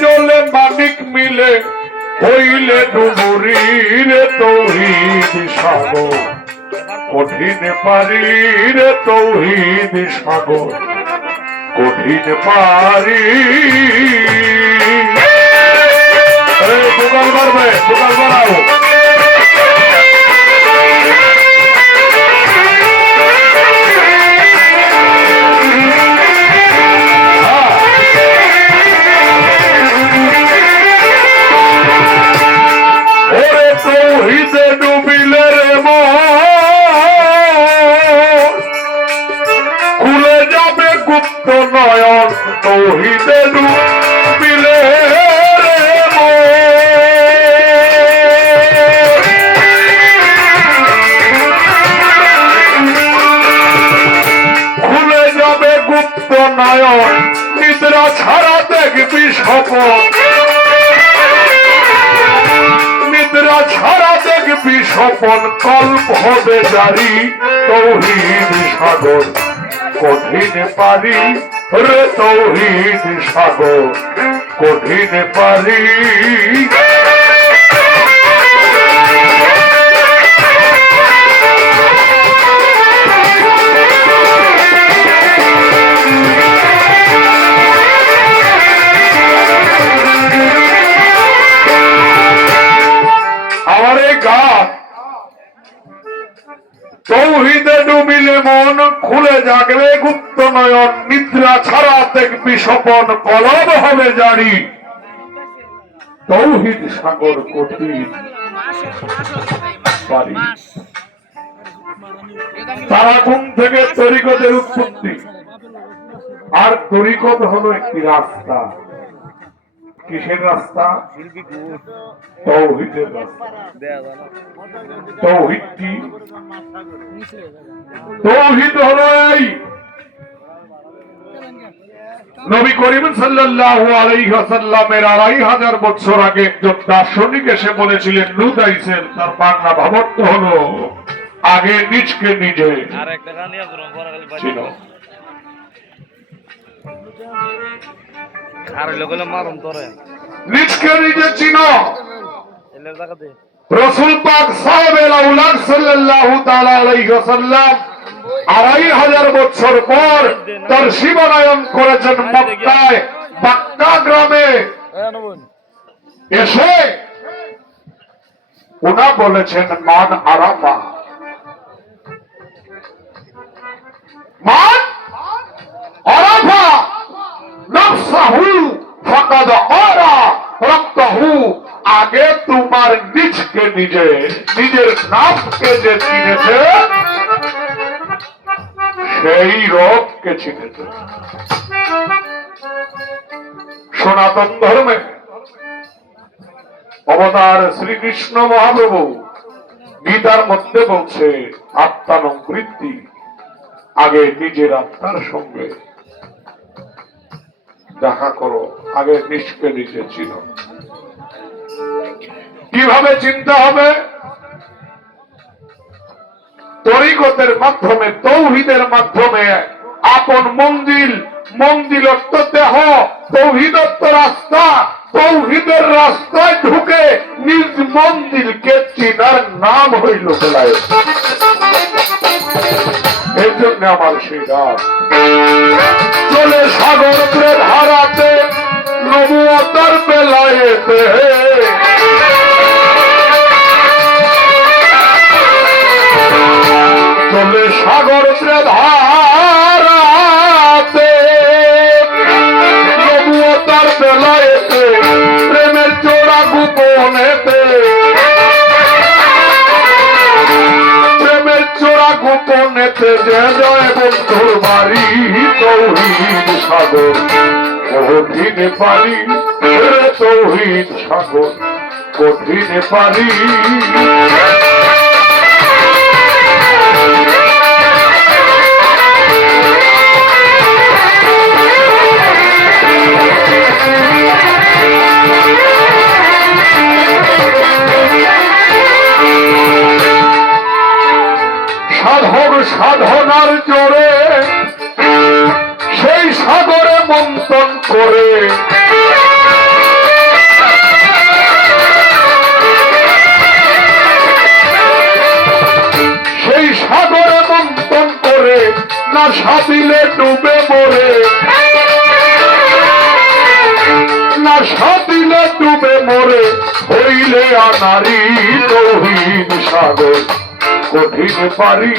জলে মানিক মিলে, হইলে ডুবুরি রে তৌহিদ সাগর। কঠিন পারি রে তৌহিদ সাগর, কঠিন পারি বুকাল মারবে বুকাল তৌহিদে ডুবিলে। খুলে যাবে গুপ্ত নয়ন, নিদ্রা ছাড়া দেখবি স্বপন নিদ্রা ছাড়া দেখবি স্বপন, কল্প হবে জারি তৌহিদ সাগর কঠিন পারি রে তৌহিদ সাগর কঠিন পারি আমার গাছ তৌহিদে ডুবিলে মন খুলে জাগলে গুপ্ত নয়ন, নিদ্রা ছাড়া দেখবি স্বপন কলম হবে জারি তৌহিদ সাগর কঠিন তারা ঘুম থেকে তরিকতের উৎপত্তি। আর তরিকত হলো একটি রাস্তা। কিসের রাস্তা তৌহিদের রাস্তা। তৌহিদ কি তৌহিদ হলো এই। নবী করিম সাল্লাল্লাহু আলাইহি ওয়াসাল্লামের আড়াই হাজার বছর আগে একজন দার্শনিক এসে বলেছিলেন লুদাইছেন তার বাংলা ভাবার্থ হলো আগে নিজকে নিজে আর একটা গান আর লোকলে মারুম তোরে। নিজকে নিজে চিনো। রসুল পাক সাহেবের আউলাদ সাল্লাল্লাহু তাআলা আলাইহি ওয়াসাল্লাম আড়াই হাজার বছর পর তার শিবানায়ন করেছেন মক্কায় বাক্কা গ্রামে। এসে ওনা বলেছেন মান আরাফা। মান আরাফা। নফসাহু ফাকাদ আরা রক্তাহু আগে তোমার নিজকে নিজে, নিজের নামকে যে চিনেছে, সেই রোগকে চিনেছে। সনাতন ধর্মে অবতার শ্রীকৃষ্ণ মহাপ্রভু গীতার মধ্যে বলছে আত্মানুবৃত্তি আগে নিজের আত্মার সঙ্গে দেখা করো, আগে নিজকে নিজে চিনো। কীভাবে চিন্তা হবে? তরিকতের মাধ্যমে, তৌহিদের মাধ্যমে। আপন মন্দির, মন্দিরত্ব দেহ, তৌহিদত্ব রাস্তা। তৌহিদের রাস্তায় ঢুকে নিজ মন্দিরকে চিনার নাম হইল বেলায় জন্য আমার সেই রাত চলে সাগর ধারাতে নবুয়তার বেলায়েতে চলে সাগর ধারাতে জয় তোর বাড়ি তৌহিদ সাগর। কঠিনে পারি তৌহিদ সাগর কঠিনে পারি সেই সাগরে মন্তন করে না সাদিলে ডুবে মরে। না সাদিলে ডুবে মরে, হইলে আনারি তহিন সাগর। কঠিন পারি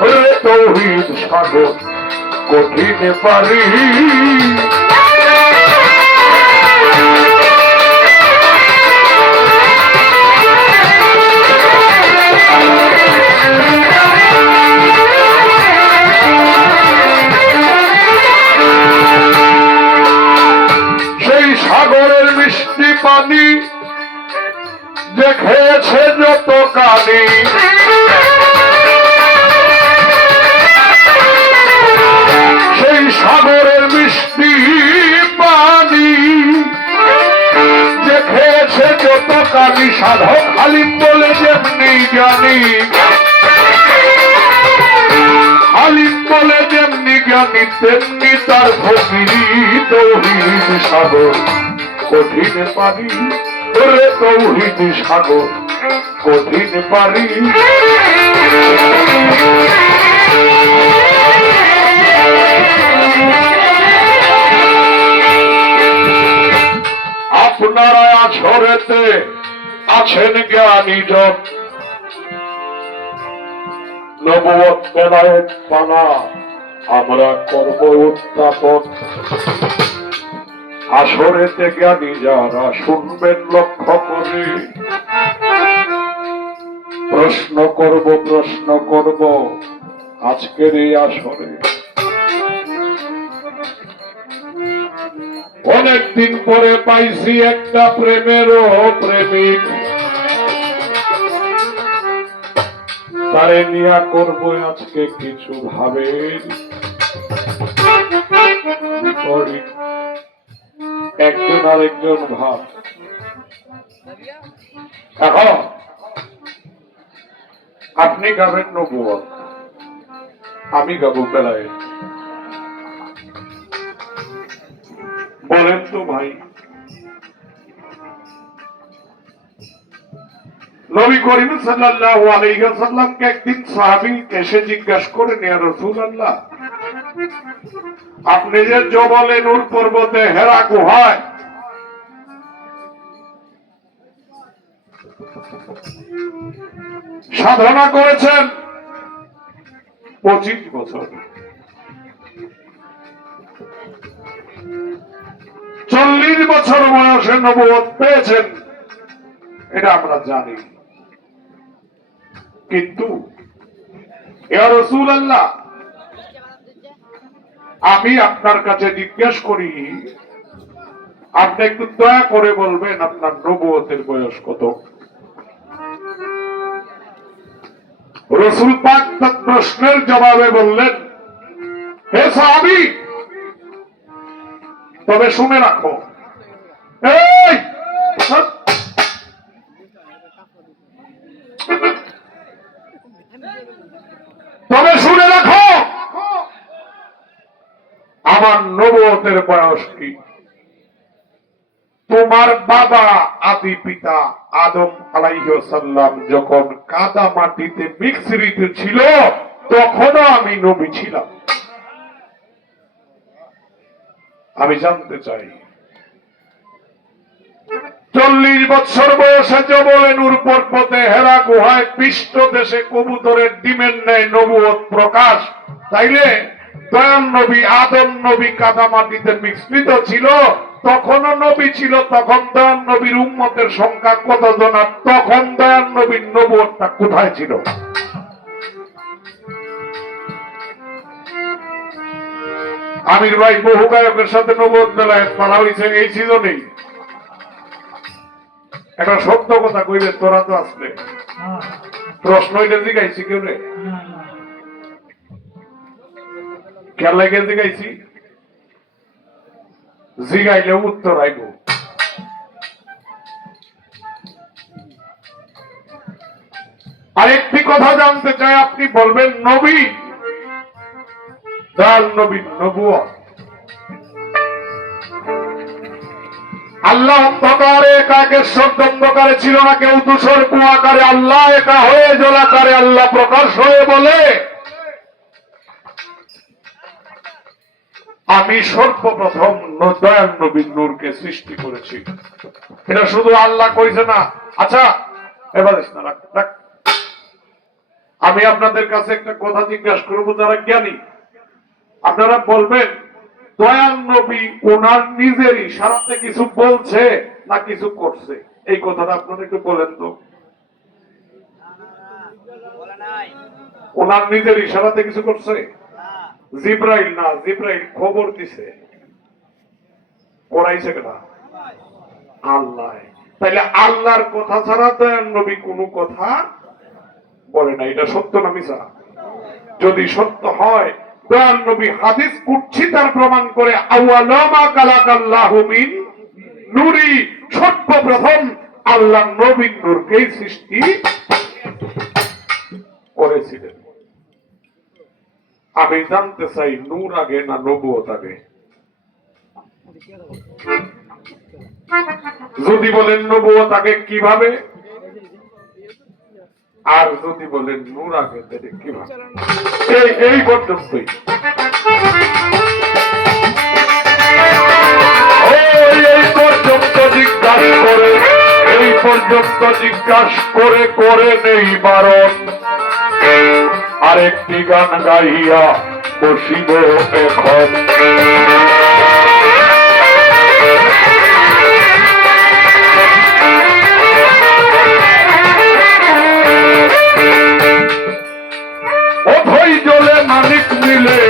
হলে তহিন সাগর, কঠিন পারি মিষ্টি পানি যে খেয়েছে যত কানি সেই সাগরের মিষ্টি পানি যে খেয়েছে যত কানি সাধক হালিম বলে যেমনি জ্ঞানী। হালিম বলে যেমনি জ্ঞানী, তেমনি তার ফকিরি তৌহিদ সাগর। কঠিন পানি ওরে তৌহিদ সাগর, কঠিন পানি আপনারা আছরেতে আছেন জ্ঞানী জন। নবত বেলায়েত পানা আমরা করব উত্থাপন। আসরেতে জ্ঞানী যারা শুনবেন লক্ষ্য করে। প্রশ্ন করব প্রশ্ন করব আজকের এই আসরে। অনেকদিন পরে পাইছি একটা প্রেমেরও প্রেমিক। তারে নিয়া করব আজকে কিছু ভাবে একজন আরেকজন ভাব এখন আপনি গাবেন নবুয়, আমি গাবো বেলায়। বলেন তো ভাই, নবী করিম সাল্লাল্লাহু আলাইহি ওয়াসাল্লামকে একদিন সাহাবী এসে জিজ্ঞাসা করেন ইয়া রাসূলুল্লাহ আপনি যে জবলে নূর পর্বতে হেরা গুহায়। সাধনা করেছেন পঁচিশ বছর। চল্লিশ বছর বয়সে নবত পেয়েছেন, এটা আমরা জানি। কিন্তু এ রসুল আল্লাহ আমি আপনার কাছে জিজ্ঞেস করি, আপনি একটু দয়া করে বলবেন আপনার নবতের বয়স কত? রসুল পাক তার প্রশ্নের জবাবে বললেন, হে সাহাবি, তবে শুনে রাখো, এই তবে শুনে রাখো আমার নবতের বয়স কি? তোমার বাবা আদি পিতা আদম আলাইসাল্লাম যখন কাদা মাটিতে মিক্সরিতে ছিল, তখনও আমি নবী ছিলাম। আমি জানতে চাই, চল্লিশ বছর বয়সে জবলে নূর পর্বতে হেরা গুহায় পৃষ্ঠ দেশে কবুতরের ডিমের ন্যায় নবুয়ত প্রকাশ, তাইলে দয়াল নবী আদম নবী কাদামাটিতে মিশ্রিত ছিল তখনও নবী ছিল তখন দয়াল নবীর উম্মতের সংখ্যা কতজন আর তখন দয়াল নবীর নবুয়তটা কোথায় ছিল? আমির ভাই বহু গায়কের সাথে নবদ বেলায় পালা হয়েছে এই সিজনেই একটা সত্য কথা কইবে তোরা তো আসলে। প্রশ্ন এটা জিগাইছি কেউ রে? কেন জিগাইছি জিগাইলে উত্তর আইব। আরেকটি কথা জানতে চাই, আপনি বলবেন নবী? দয়াল নবী নবুয়। আল্লাহ অন্ধকারে একাকে শব্দ অন্ধকারে ছিল না, কেউ দুশোর কুয়াকারে, আল্লাহ একা হয়ে জলাকারে, আল্লাহ প্রকাশ হয়ে বলে। আমি সর্বপ্রথম ন- দয়াল নবীন নূরকে সৃষ্টি করেছি। এটা শুধু আল্লাহ কইছে না। আচ্ছা এবার। আমি আপনাদের কাছে একটা কথা জিজ্ঞাসা করব, যারা জ্ঞানী। আপনারা বলবেন, দয়াল নবী ওনার নিজের ইশারাতে কিছু বলছে না কিছু করছে? এই কথাটা আপনারা একটু বলেন তো। ওনার নিজের ইশারাতে কিছু করছে? জিব্রাইল না, জিব্রাইল খবর দিছে। করাইছে কেনা আল্লাহ। তাইলে আল্লাহর কথা ছাড়া দয়াল নবী কোনো কথা বলে না, এটা সত্য না মিশা যদি সত্য হয় দয়াল নবী হাদিস কুচ্ছি তার প্রমাণ করে, আউয়ালামা কালাকাল্লাহু মিন নূরি। সর্বপ্রথম আল্লাহ নবীন নূরকেই সৃষ্টি করেছিলেন। আমি জানতে চাই নূর আগে না নবুয়ত আগে যদি বলেন নবুয়ত আগে কীভাবে? আর যদি বলেন নূর আগে তাহলে কীভাবে? এই পর্যন্তই। জিজ্ঞাসা করে, এই পর্যন্ত জিজ্ঞাসা করে করে নেই বারণ। আরেকটি গান গাইয়া বসিব এখন। মানিক মিলে